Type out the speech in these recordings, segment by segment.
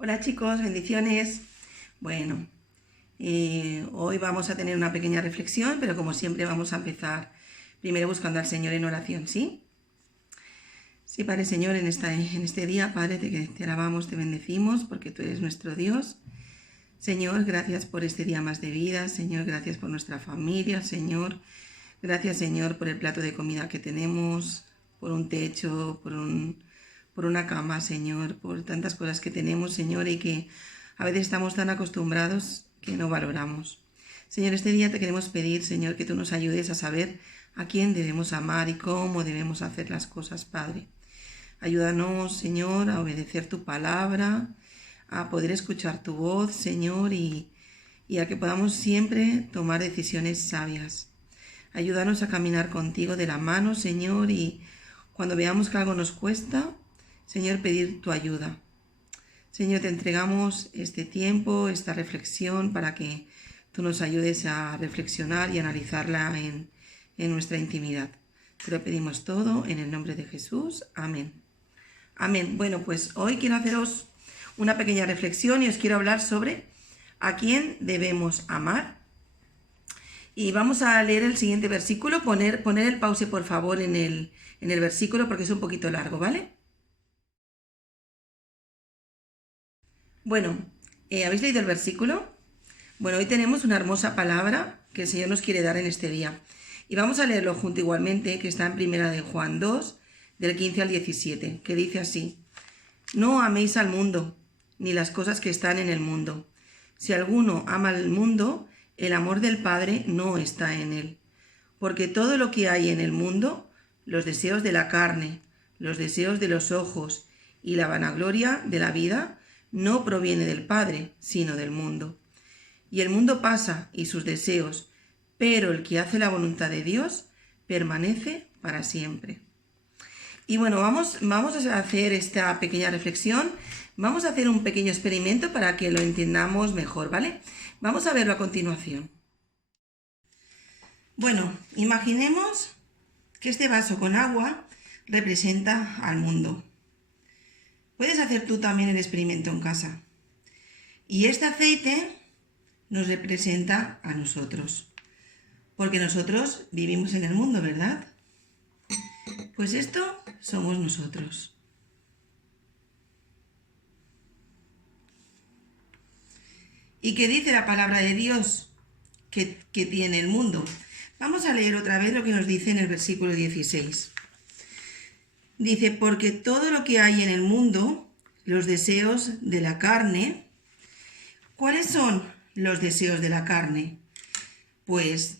Hola chicos, bendiciones. Bueno, hoy vamos a tener una pequeña reflexión, pero como siempre vamos a empezar primero buscando al Señor en oración, ¿sí? Sí, Padre Señor, en este día, Padre, te alabamos, te bendecimos porque tú eres nuestro Dios. Señor, gracias por este día más de vida. Señor, gracias por nuestra familia, Señor. Gracias, Señor, por el plato de comida que tenemos, por un techo, por una cama, Señor, por tantas cosas que tenemos, Señor, y que a veces estamos tan acostumbrados que no valoramos. Señor, este día te queremos pedir, Señor, que tú nos ayudes a saber a quién debemos amar y cómo debemos hacer las cosas, Padre. Ayúdanos, Señor, a obedecer tu palabra, a poder escuchar tu voz, Señor, y a que podamos siempre tomar decisiones sabias. Ayúdanos a caminar contigo de la mano, Señor, y cuando veamos que algo nos cuesta, Señor, pedir tu ayuda. Señor, te entregamos este tiempo, esta reflexión, para que tú nos ayudes a reflexionar y analizarla en nuestra intimidad. Te lo pedimos todo en el nombre de Jesús. Amén. Amén. Bueno, pues hoy quiero haceros una pequeña reflexión y os quiero hablar sobre a quién debemos amar. Y vamos a leer el siguiente versículo, poner el pause por favor en el versículo porque es un poquito largo, ¿vale? Bueno, ¿habéis leído el versículo? Bueno, hoy tenemos una hermosa palabra que el Señor nos quiere dar en este día. Y vamos a leerlo junto igualmente, que está en primera de Juan 2, del 15 al 17, que dice así: No améis al mundo, ni las cosas que están en el mundo. Si alguno ama al mundo, el amor del Padre no está en él. Porque todo lo que hay en el mundo, los deseos de la carne, los deseos de los ojos y la vanagloria de la vida, no proviene del Padre, sino del mundo. Y el mundo pasa y sus deseos, pero el que hace la voluntad de Dios permanece para siempre. Y bueno, vamos a hacer esta pequeña reflexión. Vamos a hacer un pequeño experimento para que lo entendamos mejor, ¿vale? Vamos a verlo a continuación. Bueno, imaginemos que este vaso con agua representa al mundo. Puedes hacer tú también el experimento en casa. Y este aceite nos representa a nosotros, porque nosotros vivimos en el mundo, ¿verdad? Pues esto somos nosotros. ¿Y qué dice la palabra de Dios que tiene el mundo? Vamos a leer otra vez lo que nos dice en el versículo 16. Dice, porque todo lo que hay en el mundo, los deseos de la carne. ¿Cuáles son los deseos de la carne? Pues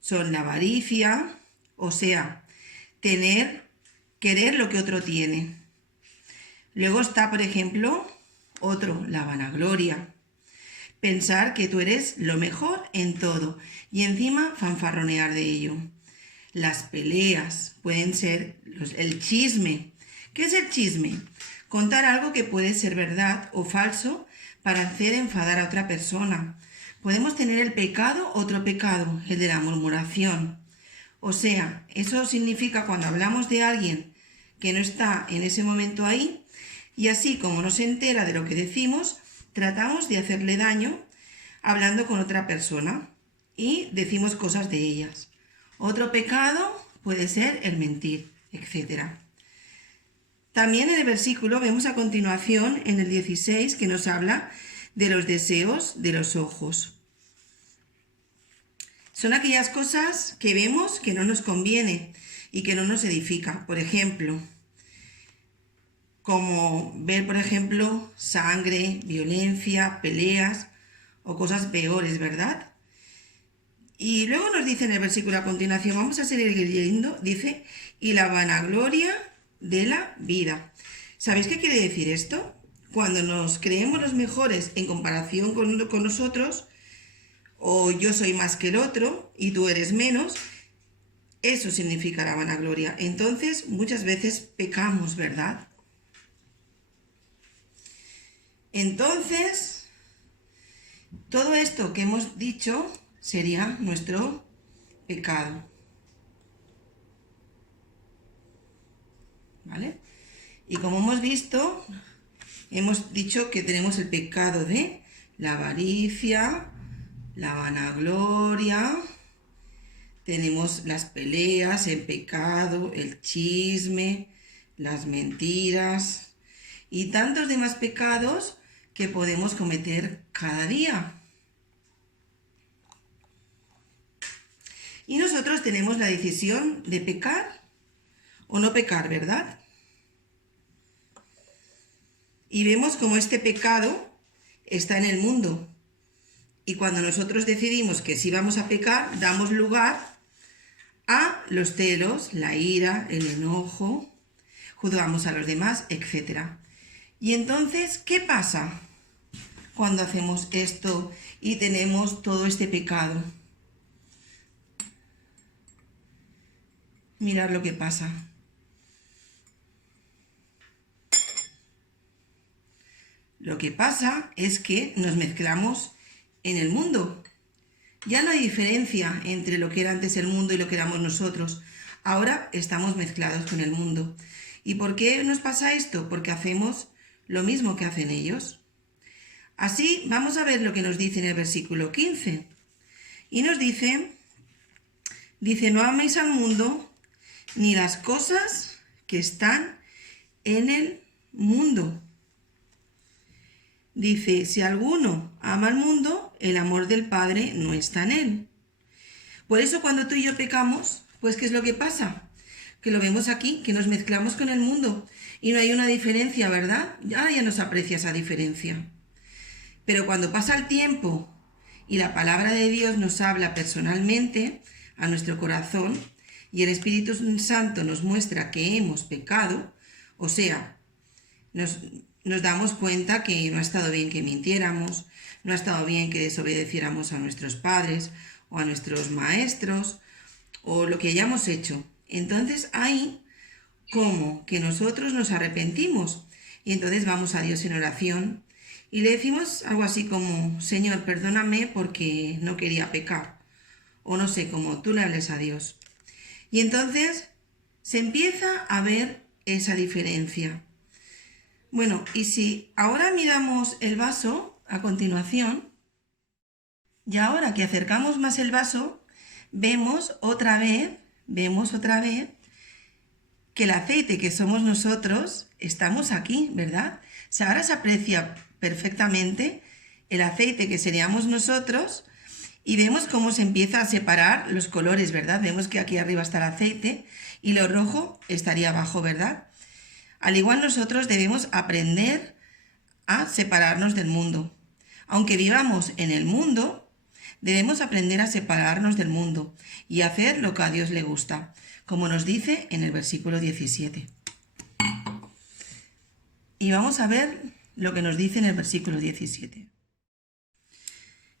son la avaricia, o sea, querer lo que otro tiene. Luego está, por ejemplo, la vanagloria. Pensar que tú eres lo mejor en todo y encima fanfarronear de ello. Las peleas pueden ser el chisme. ¿Qué es el chisme? Contar algo que puede ser verdad o falso para hacer enfadar a otra persona. Podemos tener otro pecado, el de la murmuración. O sea, eso significa cuando hablamos de alguien que no está en ese momento ahí, y así como no se entera de lo que decimos, tratamos de hacerle daño hablando con otra persona y decimos cosas de ellas. Otro pecado puede ser el mentir, etc. También en el versículo vemos a continuación, en el 16, que nos habla de los deseos de los ojos. Son aquellas cosas que vemos que no nos conviene y que no nos edifica. Por ejemplo, como ver, por ejemplo, sangre, violencia, peleas o cosas peores, ¿verdad? Y luego nos dice en el versículo a continuación, vamos a seguir leyendo, dice, y la vanagloria de la vida. ¿Sabéis qué quiere decir esto? Cuando nos creemos los mejores en comparación con nosotros, o yo soy más que el otro y tú eres menos, eso significa la vanagloria. Entonces, muchas veces pecamos, ¿verdad? Entonces, todo esto que hemos dicho sería nuestro pecado. ¿Vale? Y como hemos visto, hemos dicho que tenemos el pecado de la avaricia, la vanagloria, tenemos las peleas, el pecado, el chisme, las mentiras y tantos demás pecados que podemos cometer cada día. Y nosotros tenemos la decisión de pecar o no pecar, ¿verdad? Y vemos cómo este pecado está en el mundo. Y cuando nosotros decidimos que sí vamos a pecar, damos lugar a los celos, la ira, el enojo, juzgamos a los demás, etc. Y entonces, ¿qué pasa cuando hacemos esto y tenemos todo este pecado? Mirad lo que pasa. Lo que pasa es que nos mezclamos en el mundo. Ya no hay diferencia entre lo que era antes el mundo y lo que éramos nosotros. Ahora estamos mezclados con el mundo. ¿Y por qué nos pasa esto? Porque hacemos lo mismo que hacen ellos. Así vamos a ver lo que nos dice en el versículo 15. Y nos dice, no améis al mundo ni las cosas que están en el mundo. Dice, si alguno ama al mundo, el amor del Padre no está en él. Por eso cuando tú y yo pecamos, pues ¿qué es lo que pasa? Que lo vemos aquí, que nos mezclamos con el mundo y no hay una diferencia, ¿verdad? Ahora ya no se aprecia esa diferencia. Pero cuando pasa el tiempo y la palabra de Dios nos habla personalmente a nuestro corazón y el Espíritu Santo nos muestra que hemos pecado, o sea, nos damos cuenta que no ha estado bien que mintiéramos, no ha estado bien que desobedeciéramos a nuestros padres o a nuestros maestros o lo que hayamos hecho. Entonces hay como que nosotros nos arrepentimos y entonces vamos a Dios en oración y le decimos algo así como, Señor, perdóname porque no quería pecar. O no sé, como tú le hables a Dios. Y entonces se empieza a ver esa diferencia. Bueno, y si ahora miramos el vaso a continuación, y ahora que acercamos más el vaso, vemos otra vez que el aceite que somos nosotros estamos aquí, ¿verdad? O sea, ahora se aprecia perfectamente el aceite que seríamos nosotros y vemos cómo se empieza a separar los colores, ¿verdad? Vemos que aquí arriba está el aceite y lo rojo estaría abajo, ¿verdad? Al igual nosotros debemos aprender a separarnos del mundo. Aunque vivamos en el mundo, debemos aprender a separarnos del mundo y hacer lo que a Dios le gusta, como nos dice en el versículo 17. Y vamos a ver lo que nos dice en el versículo 17.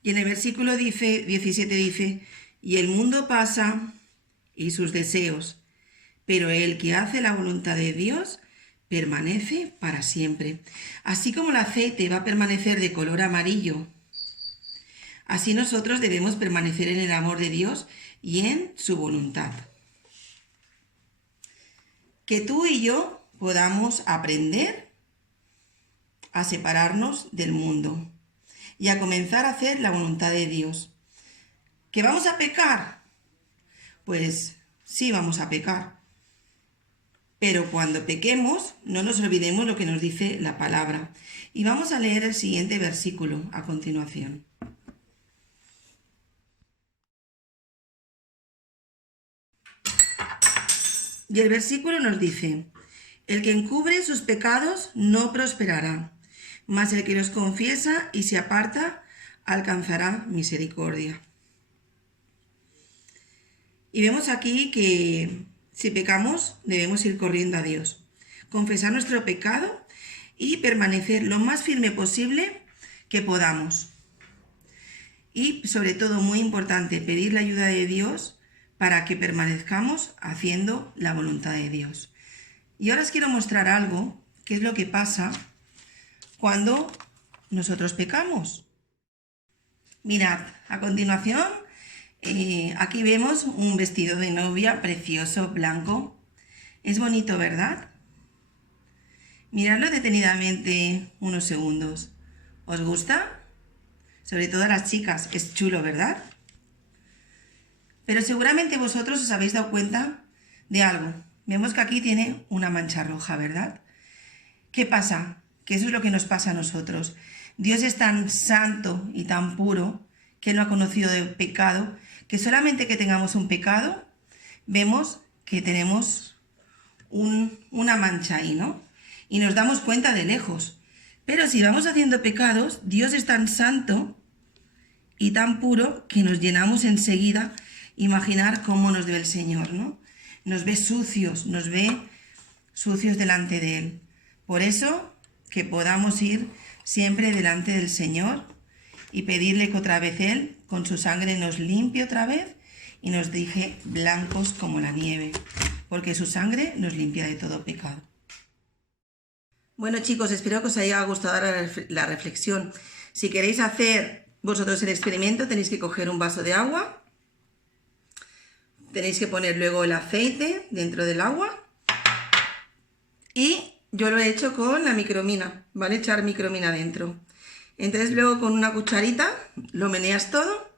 Y en el versículo 17 dice, y el mundo pasa y sus deseos, pero el que hace la voluntad de Dios permanece para siempre. Así como el aceite va a permanecer de color amarillo, así nosotros debemos permanecer en el amor de Dios y en su voluntad. Que tú y yo podamos aprender a separarnos del mundo y a comenzar a hacer la voluntad de Dios. ¿Que vamos a pecar? Pues sí, vamos a pecar. Pero cuando pequemos, no nos olvidemos lo que nos dice la palabra. Y vamos a leer el siguiente versículo a continuación. Y el versículo nos dice, el que encubre sus pecados no prosperará, mas el que los confiesa y se aparta alcanzará misericordia. Y vemos aquí que si pecamos debemos ir corriendo a Dios, confesar nuestro pecado y permanecer lo más firme posible que podamos. Y sobre todo, muy importante, pedir la ayuda de Dios para que permanezcamos haciendo la voluntad de Dios. Y ahora os quiero mostrar algo, que es lo que pasa cuando nosotros pecamos. Mirad, a continuación, aquí vemos un vestido de novia precioso, blanco. Es bonito, ¿verdad? Miradlo detenidamente unos segundos. ¿Os gusta? Sobre todo a las chicas, es chulo, ¿verdad? Pero seguramente vosotros os habéis dado cuenta de algo. Vemos que aquí tiene una mancha roja, ¿verdad? ¿Qué pasa? Que eso es lo que nos pasa a nosotros. Dios es tan santo y tan puro que Él no ha conocido de pecado, que solamente que tengamos un pecado, vemos que tenemos una mancha ahí, ¿no? Y nos damos cuenta de lejos. Pero si vamos haciendo pecados, Dios es tan santo y tan puro que nos llenamos enseguida. Imaginar cómo nos ve el Señor, ¿no? Nos ve sucios delante de Él. Por eso, que podamos ir siempre delante del Señor y pedirle que otra vez Él, con su sangre, nos limpie otra vez y nos deje blancos como la nieve, porque su sangre nos limpia de todo pecado. Bueno, chicos, espero que os haya gustado la reflexión. Si queréis hacer vosotros el experimento, tenéis que coger un vaso de agua, tenéis que poner luego el aceite dentro del agua y yo lo he hecho con la micromina, ¿vale? Echar micromina dentro. Entonces luego con una cucharita lo meneas todo,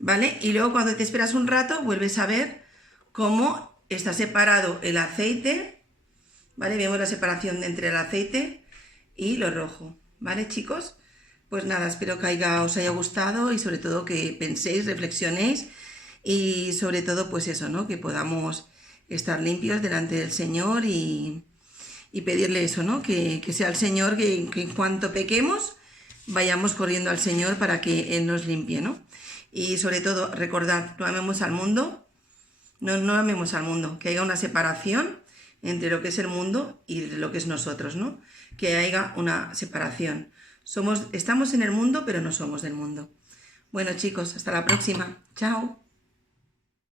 ¿vale? Y luego cuando te esperas un rato vuelves a ver cómo está separado el aceite, ¿vale? Vemos la separación entre el aceite y lo rojo, ¿vale, chicos? Pues nada, espero que os haya gustado y sobre todo que penséis, reflexionéis y sobre todo pues eso, ¿no? Que podamos estar limpios delante del Señor y pedirle eso, ¿no? Que sea el Señor que en cuanto pequemos vayamos corriendo al Señor para que Él nos limpie, ¿no? Y sobre todo, recordad, no amemos al mundo, no amemos al mundo, que haya una separación entre lo que es el mundo y lo que es nosotros, ¿no? Que haya una separación. Estamos en el mundo, pero no somos del mundo. Bueno, chicos, hasta la próxima. Chao.